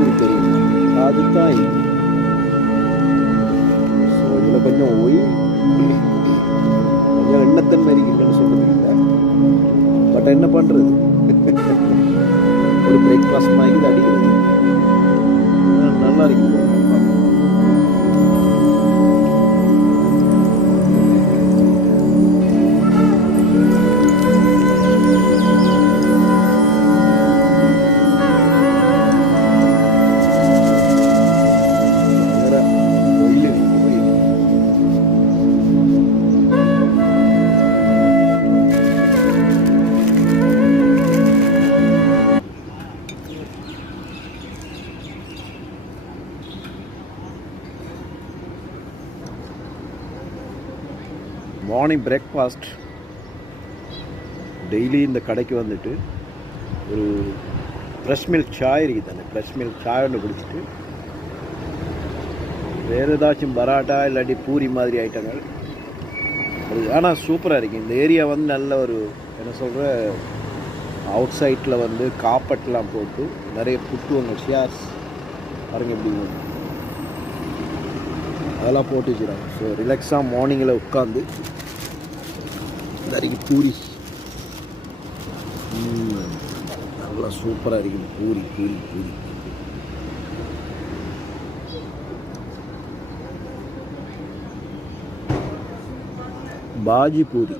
பூரி தெரியும் அதுதான் இது. ஸோ இதில் கொஞ்சம் கொஞ்சம் எண்ணத்தன்மை இருக்குன்னு சொல்லுறது இல்லை. பட் என்ன பண்ணுறது, ஒரு பிரேக்ஃபாஸ்ட் மாதிரி இது அடிக்கிறது நல்லா இருக்குது. மார்னிங் பிரேக்ஃபாஸ்ட் டெய்லி இந்த கடைக்கு வந்துட்டு ஒரு ஃப்ரெஷ் மில்க் சாய் இருக்குது. அந்த ஃப்ரெஷ் மில்க் சாய் ஒன்று குடிச்சிட்டு வேறு ஏதாச்சும் பராட்டா இல்லாட்டி பூரி மாதிரி ஐட்டங்கள் அது. ஆனால் சூப்பராக இருக்குது இந்த ஏரியா வந்து நல்ல ஒரு என்ன சொல்கிற அவுட் சைட்டில் வந்து காப்பட்லாம் போட்டு நிறைய புட்டுவங்க ஷேர்ஸ் பாருங்க எப்படி அதெல்லாம் போட்டு வச்சுருக்காங்க. ஸோ ரிலாக்ஸாக மார்னிங்கில் உட்காந்து நிறைய பூரி நல்லா சூப்பராக இருக்குது. பூரி பூரி பூரி பாஜி பூரி